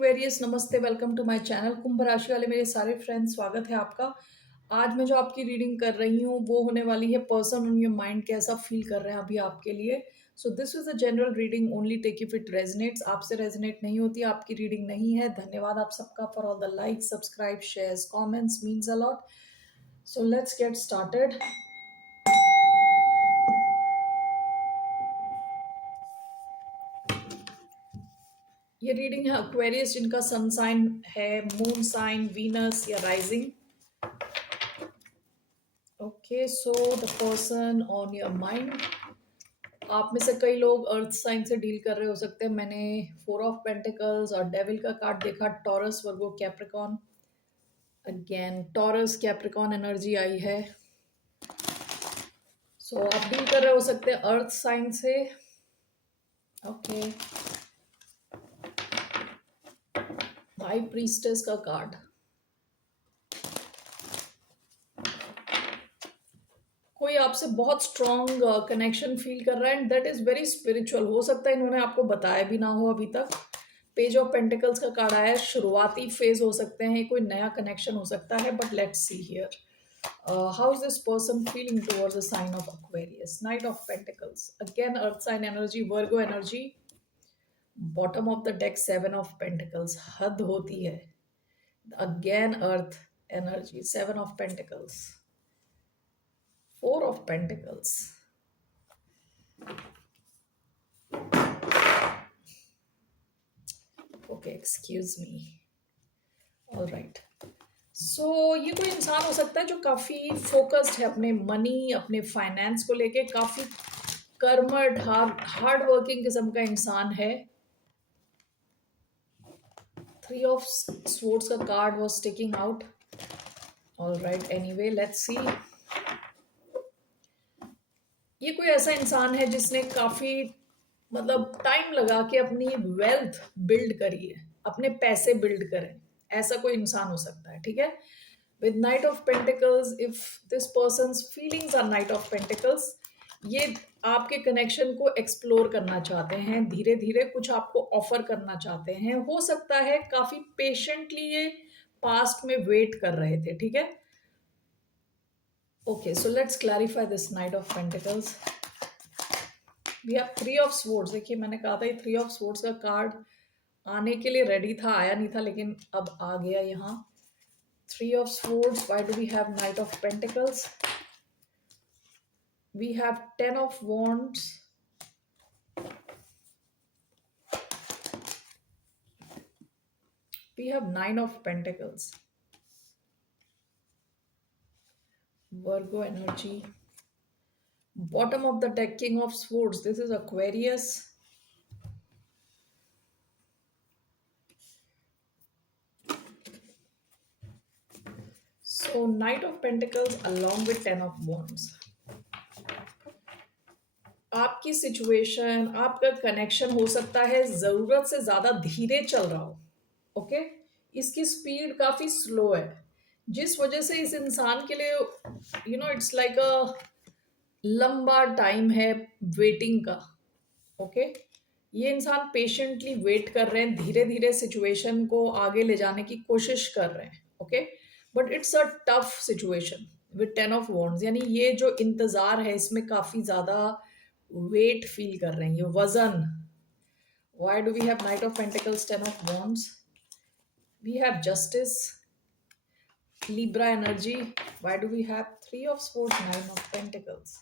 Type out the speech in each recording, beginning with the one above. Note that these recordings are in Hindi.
एक्वेरियस, नमस्ते, वेलकम टू माय चैनल। कुंभ राशि वाले मेरे सारे फ्रेंड्स, स्वागत है आपका। आज मैं जो आपकी रीडिंग कर रही हूँ वो होने वाली है पर्सन ऑन योर माइंड कैसा फील कर रहे हैं अभी आपके लिए। So this is a general reading, only take if it resonates. आपसे रेजनेट नहीं होती, आपकी रीडिंग नहीं है। धन्यवाद आप सबका for all the like, subscribe, shares, comments, means a lot. So let's get started. ये रीडिंग है एक्वेरियस जिनका सन साइन है, मून साइन, वीनस या rising. Okay, so the person on your mind, आप में से कई लोग अर्थ साइन से डील कर रहे हो सकते हैं। मैंने 4 ऑफ पेंटिकल्स और डेविल का कार्ड देखा। Taurus, Virgo, Capricorn. Again Taurus Capricorn energy आई है। सो आप डील कर रहे हो सकते हैं अर्थ साइन से। ओके, हाई प्रीस्टेस का कार्ड। कोई आपसे बहुत स्ट्रॉन्ग कनेक्शन फील कर रहा है and that is very spiritual. हो सकता है इन्होंने आपको बताया भी ना हो अभी तक। पेज ऑफ पेंटिकल्स का कार्ड आया है। शुरुआती फेज हो सकते हैं, कोई नया कनेक्शन हो सकता है, but let's see here how is this person feeling towards the sign of Aquarius. Knight of pentacles, again earth sign energy, Virgo energy. Bottom of the deck 7 of pentacles, हद होती है। Again earth energy, 7 of pentacles, 4 of pentacles. Okay, excuse me. Alright, so ये कोई इंसान हो सकता है जो काफ़ी फोकस्ड है अपने मनी, अपने फाइनेंस को लेके। काफ़ी कर्मठ, हार्ड वर्किंग किस्म का इंसान है। 3 ऑफ स्वॉर्ड्स का card was sticking out. Alright, anyway let's see. ये कोई ऐसा इंसान है जिसने काफ़ी मतलब टाइम लगा के अपनी वेल्थ बिल्ड करी है, अपने पैसे बिल्ड करें। ऐसा कोई इंसान हो सकता है, ठीक है। With knight of pentacles, if this person's feelings are knight of pentacles, ये आपके कनेक्शन को एक्सप्लोर करना चाहते हैं, धीरे धीरे कुछ आपको ऑफर करना चाहते हैं। हो सकता है काफी पेशेंटली ये पास्ट में वेट कर रहे थे, ठीक है। Okay, so let's clarify this knight of pentacles. We have 3 of swords. देखिए, मैंने कहा था ये 3 ऑफ स्वॉर्ड्स का कार्ड आने के लिए रेडी था, आया नहीं था, लेकिन अब आ गया यहाँ। 3 of swords. Why do we have Knight of Pentacles? We have 10 of Wands. We have 9 of Pentacles. Virgo energy. Bottom of the deck, King of Swords. This is Aquarius. So Knight of Pentacles along with 10 of Wands. आपकी सिचुएशन, आपका कनेक्शन हो सकता है जरूरत से ज्यादा धीरे चल रहा हो। ओके, इसकी स्पीड काफी स्लो है, जिस वजह से इस इंसान के लिए इट्स लाइक अ लंबा टाइम है वेटिंग का। ओके, ये इंसान पेशेंटली वेट कर रहे हैं, धीरे धीरे सिचुएशन को आगे ले जाने की कोशिश कर रहे हैं। Okay, but it's a tough situation with 10 of Wands। यानी ये जो इंतजार है इसमें काफी ज्यादा वेट फील कर रहे हैं, ये वजन। Why do we have knight of pentacles, 10 of Wands? We have justice, Libra energy. Why do we have 3 of Swords, 9 of Pentacles?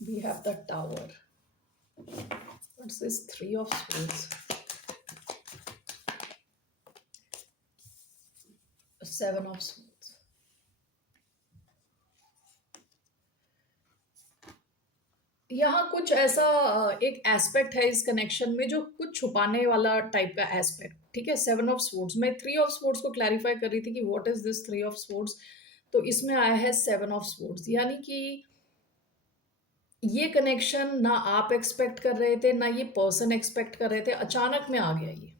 We have the Tower. What's this 3 of Swords? 7 of Swords. यहाँ कुछ ऐसा एक एस्पेक्ट है इस कनेक्शन में जो कुछ छुपाने वाला टाइप का एस्पेक्ट, ठीक है। 7 of Swords, मैं 3 of Swords को क्लैरिफाई कर रही थी कि what is this 3 of Swords। तो इसमें आया है 7 of Swords, यानी कि ये कनेक्शन ना आप एक्सपेक्ट कर रहे थे, ना ये पर्सन एक्सपेक्ट कर रहे थे, अचानक में आ गया ये।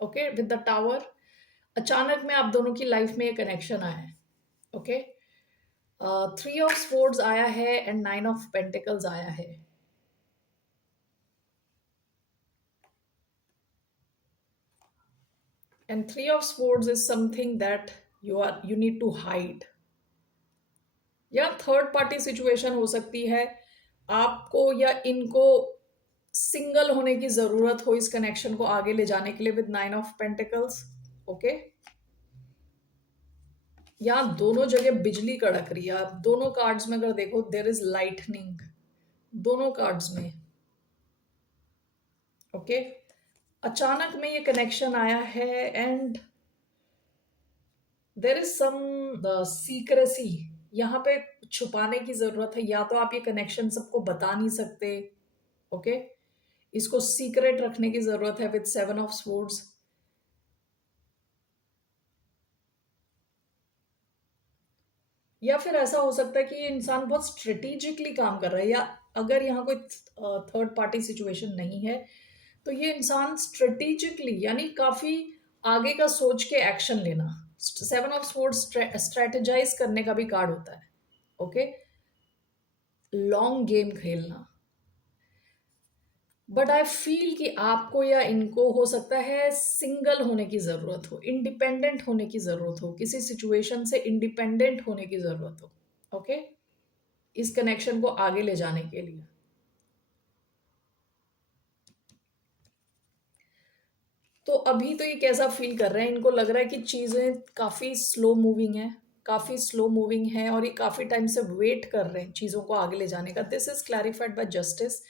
ओके, विद द टावर, अचानक में आप दोनों की लाइफ में ये कनेक्शन आया है। ओके, 3 of Swords आया है एंड 9 of Pentacles आया है। And three of swords is something that you need to hide, या थर्ड पार्टी सिचुएशन हो सकती है, आपको या इनको सिंगल होने की जरूरत हो इस कनेक्शन को आगे ले जाने के लिए with nine of pentacles. Okay, यहाँ दोनों जगह बिजली कड़क रही है। आप दोनों कार्ड्स में अगर देखो देर इज लाइटनिंग दोनों कार्ड्स में। ओके, अचानक में ये कनेक्शन आया है and there is some secrecy, यहाँ पे छुपाने की जरूरत है, या तो आप ये कनेक्शन सबको बता नहीं सकते। ओके, इसको सीक्रेट रखने की जरूरत है विद सेवन ऑफ स्वॉर्ड्स। या फिर ऐसा हो सकता है कि ये इंसान बहुत स्ट्रेटेजिकली काम कर रहा है, या अगर यहाँ कोई थर्ड पार्टी सिचुएशन नहीं है तो ये इंसान स्ट्रेटेजिकली यानी काफी आगे का सोच के एक्शन लेना। सेवन ऑफ स्वॉर्ड्स स्ट्रेटेजाइज करने का भी कार्ड होता है। ओके, लॉन्ग गेम खेलना। बट आई फील कि आपको या इनको हो सकता है सिंगल होने की जरूरत हो, इंडिपेंडेंट होने की जरूरत हो, किसी सिचुएशन से इंडिपेंडेंट होने की जरूरत हो। ओके, इस कनेक्शन को आगे ले जाने के लिए। तो अभी तो ये कैसा फील कर रहे हैं, इनको लग रहा है कि चीजें काफी स्लो मूविंग है, काफी स्लो मूविंग है, और ये काफी टाइम से वेट कर रहे हैं चीजों को आगे ले जाने का। This is clarified bye justice.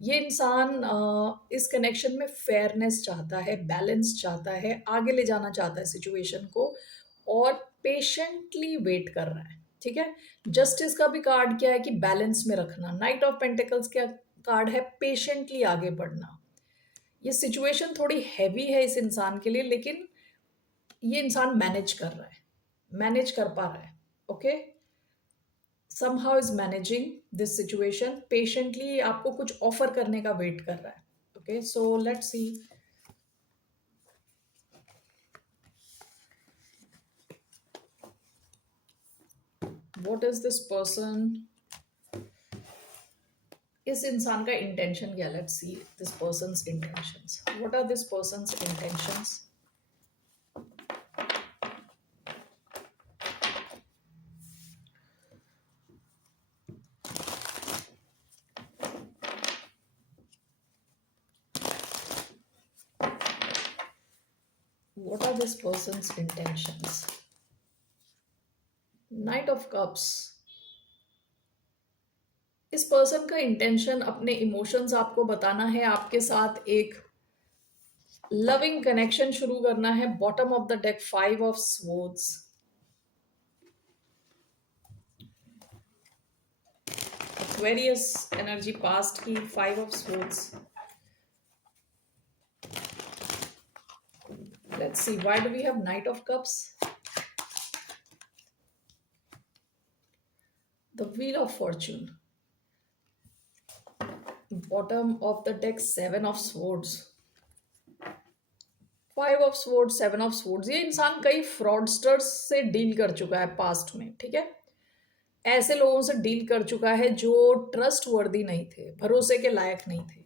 ये इंसान इस कनेक्शन में फेयरनेस चाहता है, बैलेंस चाहता है, आगे ले जाना चाहता है सिचुएशन को, और पेशेंटली वेट कर रहा है। ठीक है, जस्टिस का भी कार्ड क्या है कि बैलेंस में रखना। नाइट ऑफ पेंटिकल्स क्या कार्ड है, पेशेंटली आगे बढ़ना। ये सिचुएशन थोड़ी हैवी है इस इंसान के लिए, लेकिन ये इंसान मैनेज कर रहा है, मैनेज कर पा रहा है। Okay, somehow is managing this situation patiently, आपको कुछ ऑफर करने का वेट कर रहा है। Okay, so let's see what is this person, इस इंसान का इंटेंशन क्या। Let's see this person's intentions, what are this person's intentions. What are this person's intentions? Knight of Cups. इस पर्सन का इंटेंशन अपने इमोशंस आपको बताना है, आपके साथ एक लविंग कनेक्शन शुरू करना है। Bottom of the deck five of swords, Aquarius energy past की, five of swords. Let's see, why do we have Knight of Cups? The Wheel of Fortune. Bottom of the deck, Seven of Swords. Five of swords, seven of swords. ये इंसान कई फ्रॉडस्टर्स से डील कर चुका है पास्ट में। ठीक है, ऐसे लोगों से डील कर चुका है जो ट्रस्ट वर्दी नहीं थे, भरोसे के लायक नहीं थे।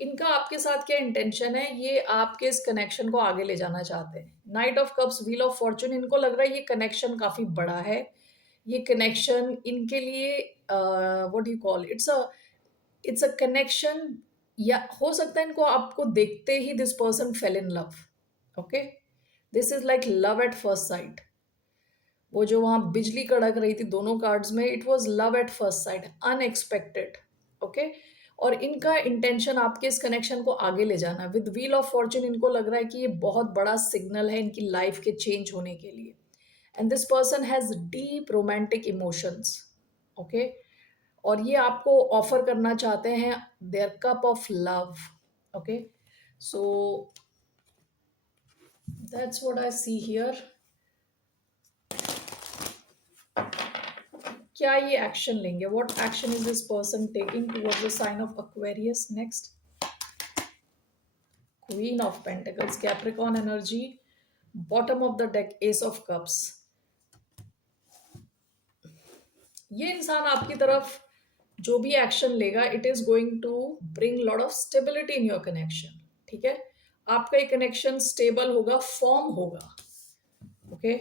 इनका आपके साथ क्या इंटेंशन है, ये आपके इस कनेक्शन को आगे ले जाना चाहते हैं। Night of cups, wheel of Fortune, इनको लग रहा है ये कनेक्शन काफी बड़ा है। ये कनेक्शन इनके लिए what you call, it's a connection, या हो सकता है इनको आपको देखते ही this person fell in love. Okay, this is like love at first sight. वो जो वहां बिजली कड़क रही थी दोनों कार्ड्स में, it was love at first site, unexpected. Okay, और इनका इंटेंशन आपके इस कनेक्शन को आगे ले जाना। विद व्हील ऑफ फॉर्चून इनको लग रहा है कि ये बहुत बड़ा सिग्नल है इनकी लाइफ के चेंज होने के लिए। And this person has deep romantic emotions. Okay, और ये आपको ऑफर करना चाहते हैं their cup of love. Okay, so that's what I see here. क्या ये एक्शन लेंगे, what action is this person taking towards the sign of Aquarius. Next, queen of pentacles, Capricorn energy, bottom of the deck ace of cups. ये इंसान आपकी तरफ जो भी एक्शन लेगा, it is going to bring lot of stability in your connection. ठीक है, आपका ये कनेक्शन स्टेबल होगा, फॉर्म होगा, ओके,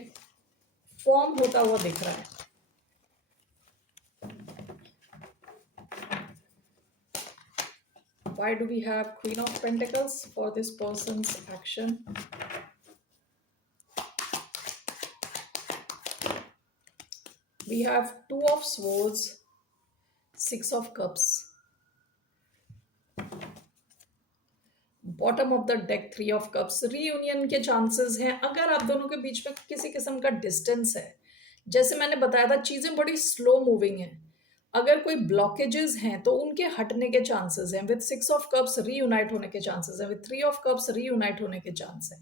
फॉर्म होता हुआ दिख रहा है। Why do we have Queen of Pentacles for this person's action? We have Two of Swords, Six of Cups, bottom of the deck three of cups. Reunion के चांसेस हैं अगर आप दोनों के बीच में किसी किस्म का डिस्टेंस है। जैसे मैंने बताया था, चीजें बड़ी स्लो मूविंग हैं। अगर कोई ब्लॉकेजेस हैं तो उनके हटने के चांसेस हैं। With six of cups reunite होने के चांसेस हैं, with three of cups reunite होने के चांस हैं।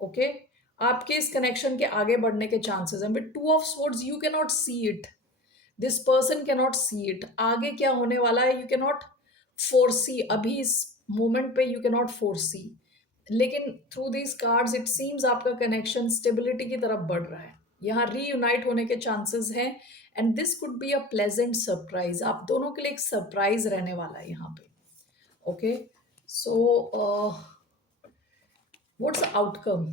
ओके, आपके इस कनेक्शन के आगे बढ़ने के चांसेस हैं। With two of swords you can not see it, this person can not see it. आगे क्या होने वाला है यू कैन नॉट फोरसी, अभी इस मोमेंट पे यू कैन नॉट फोरसी। लेकिन through these cards it seems आपका कनेक्शन स्टेबिलिटी की तरफ बढ़ रहा है। यहाँ रीयूनाइट होने के चांसेस हैं and this could be a pleasant surprise. आप दोनों के लिए एक सरप्राइज रहने वाला है यहाँ पे। Okay, so what's the outcome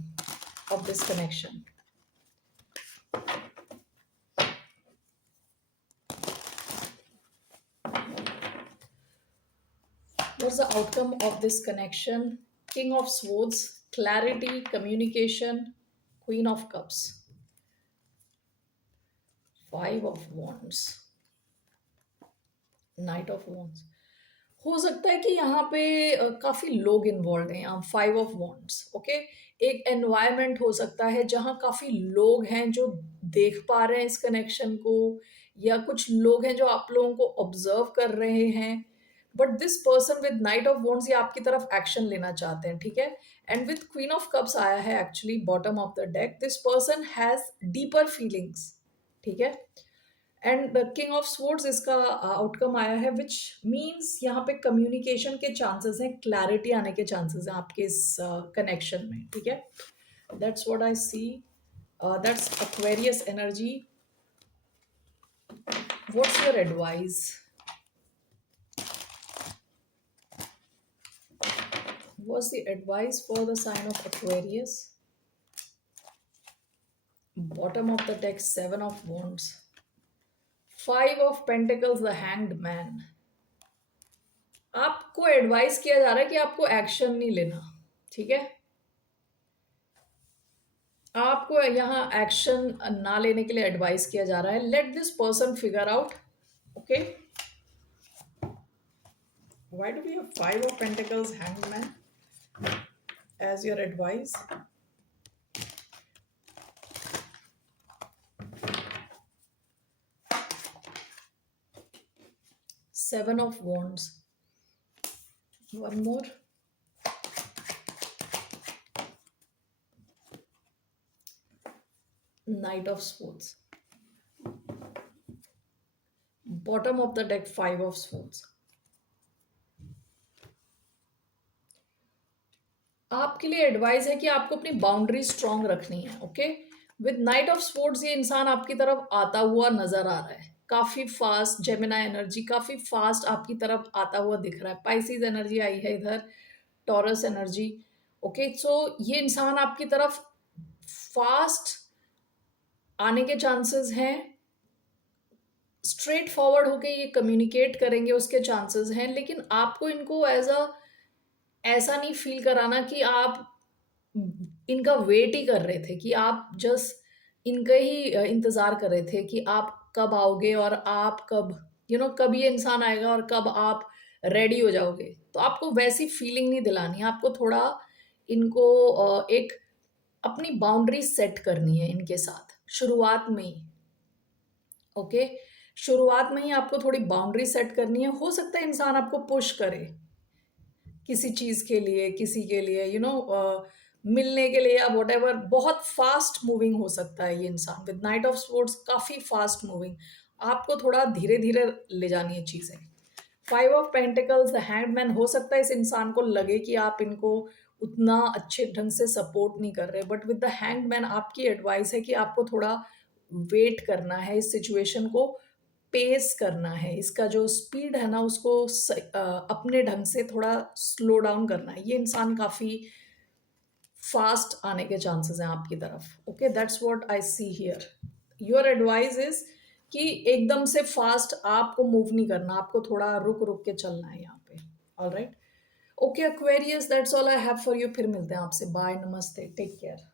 of this connection? What's the outcome of this connection? King of Swords, clarity, communication, Queen of Cups, Five of Wands, Knight of Wands. हो सकता है कि यहाँ पे काफी लोग इन्वॉल्व हैं। यहाँ फाइव ऑफ वॉन्ड्स, ओके, एक एनवायरनमेंट हो सकता है जहाँ काफी लोग हैं जो देख पा रहे हैं इस कनेक्शन को, या कुछ लोग हैं जो आप लोगों को ऑब्जर्व कर रहे हैं। But this person with knight of wands ये आपकी तरफ एक्शन लेना चाहते हैं, ठीक है। And with queen of cups आया है actually bottom of the deck. This person has deeper feelings, ठीक है। एंड किंग ऑफ स्वॉर्ड्स इसका आउटकम आया है, विच मीन्स यहाँ पे कम्युनिकेशन के चांसेस हैं, क्लैरिटी आने के चांसेस हैं आपके इस कनेक्शन में, ठीक है। That's what I see, that's Aquarius energy. What's your advice? What's the advice for the sign of Aquarius? Bottom of the deck, Seven of Wands, Five of Pentacles, the Hanged Man. आपको एडवाइस किया जा रहा है कि आपको एक्शन नहीं लेना, ठीक है। आपको यहाँ एक्शन ना लेने के लिए एडवाइस किया जा रहा है। Let this person figure out, okay. Why do we have Five of Pentacles, Hanged Man as your advice? Seven of Wands. One more. Knight of Swords. Bottom of the deck, Five of Swords. आपके लिए एडवाइस है कि आपको अपनी बाउंड्री स्ट्रांग रखनी है, okay. With knight of sports ये इंसान आपकी तरफ आता हुआ नजर आ रहा है, काफी फास्ट। जेमिनाई एनर्जी काफी फास्ट आपकी तरफ आता हुआ दिख रहा है। पाइसिस एनर्जी आई है इधर, टॉरस एनर्जी, ओके। सो ये इंसान आपकी तरफ फास्ट आने के चांसेस हैं, स्ट्रेट फॉरवर्ड होके ये कम्युनिकेट करेंगे उसके चांसेस हैं। लेकिन आपको इनको ऐसा नहीं फील कराना कि आप इनका वेट ही कर रहे थे, कि आप जस्ट इनका ही इंतजार कर रहे थे कि आप कब आओगे और आप कब कब ये इंसान आएगा और कब आप रेडी हो जाओगे। तो आपको वैसी फीलिंग नहीं दिलानी है। आपको थोड़ा इनको एक अपनी बाउंड्री सेट करनी है इनके साथ शुरुआत में ही, ओके। शुरुआत में ही आपको थोड़ी बाउंड्री सेट करनी है। हो सकता है इंसान आपको पुश करे किसी चीज के लिए, किसी के लिए मिलने के लिए या वट एवर। बहुत फास्ट मूविंग हो सकता है ये इंसान। विद नाइट ऑफ स्पोर्ट्स काफी फास्ट मूविंग, आपको थोड़ा धीरे धीरे ले जानी है चीजें। Five of pentacles, the handman, हो सकता है इस इंसान को लगे कि आप इनको उतना अच्छे ढंग से सपोर्ट नहीं कर रहे, बट विद द हैंडमैन आपकी एडवाइस है कि आपको थोड़ा वेट करना है इस सिचुएशन को पेस करना है, इसका जो स्पीड है ना उसको अपने ढंग से थोड़ा स्लो डाउन करना है। ये इंसान काफ़ी फास्ट आने के चांसेस हैं आपकी तरफ। Okay, that's what I see here. Your advice is कि एकदम से फास्ट आपको मूव नहीं करना, आपको थोड़ा रुक रुक के चलना है यहाँ पे। All right, okay Aquarius, that's all I have for you. फिर मिलते हैं आपसे। बाय, नमस्ते, टेक केयर।